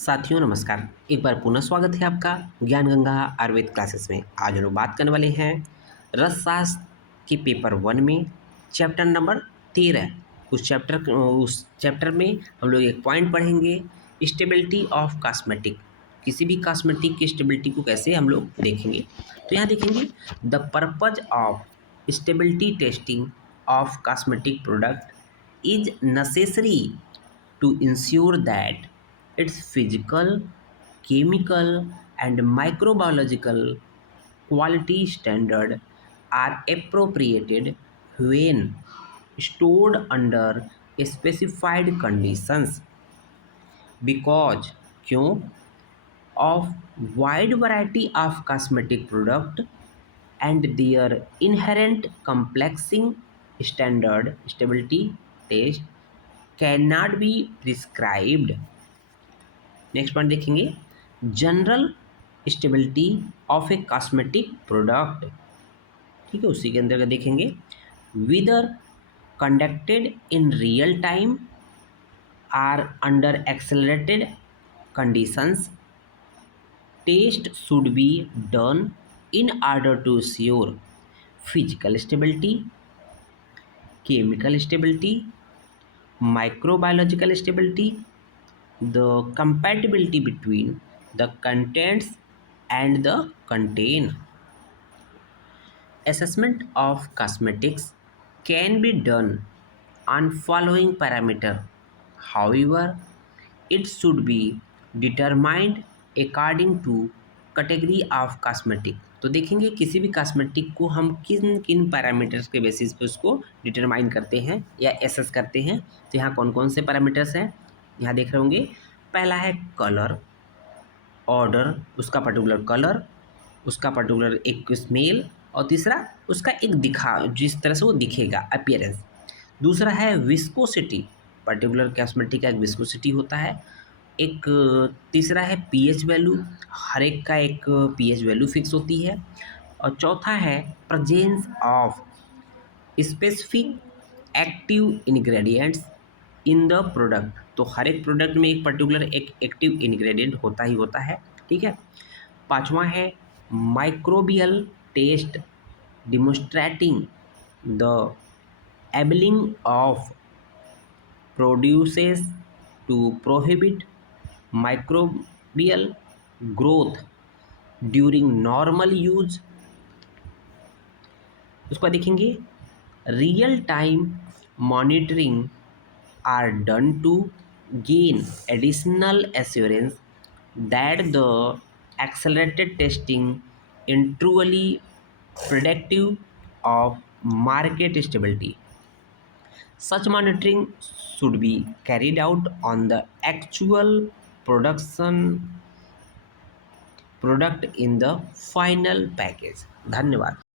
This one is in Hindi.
साथियों नमस्कार। एक बार पुनः स्वागत है आपका ज्ञान गंगा आयुर्वेद क्लासेस में। आज हम लोग बात करने वाले हैं रसशास्त्र के पेपर 1 में चैप्टर नंबर 13। उस चैप्टर में हम लोग एक पॉइंट पढ़ेंगे, स्टेबिलिटी ऑफ कॉस्मेटिक। किसी भी कॉस्मेटिक की स्टेबिलिटी को कैसे हम लोग देखेंगे। तो यहाँ देखेंगे the purpose of stability testing of cosmetic product is necessary to ensure that its physical, chemical, and microbiological quality standard are appropriated when stored under specified conditions. Because क्यों of wide variety of cosmetic product and their inherent complexing standard stability test cannot be prescribed. Next point देखेंगे general stability of a cosmetic product. ठीक है, उसी के अंतर्गत देखेंगे whether conducted in real time or under accelerated conditions test should be done in order to sure physical stability, chemical stability, microbiological stability, the compatibility between the contents and the contain. Assessment of cosmetics can be done on following parameter. However, it should be determined according to category of cosmetic. तो देखेंगे किसी भी कॉस्मेटिक को हम किन किन पैरामीटर्स के बेसिस पे उसको डिटरमाइन करते हैं या एसेस करते हैं। तो यहाँ कौन कौन से पैरामीटर्स हैं, यहाँ देख रहे होंगे। पहला है कलर, ऑर्डर, उसका पर्टिकुलर कलर, उसका पर्टिकुलर एक स्मेल, और तीसरा उसका एक दिखा, जिस तरह से वो दिखेगा, अपीयरेंस। दूसरा है विस्कोसिटी, पर्टिकुलर कॉस्मेटिक का एक विस्कोसिटी होता है। एक तीसरा है पीएच वैल्यू, हर एक का एक पीएच वैल्यू फिक्स होती है। और चौथा है presence of specific active ingredients in the product. तो हर एक प्रोडक्ट में एक पर्टिकुलर एक एक्टिव इंग्रेडिएंट होता ही होता है। ठीक है। पांचवा है microbial test demonstrating the ability of produces to prohibit microbial growth during normal use। उसको देखेंगे real time monitoring are done to gain additional assurance that the accelerated testing in truly predictive of market stability. Such monitoring should be carried out on the actual product in the final package। धन्यवाद।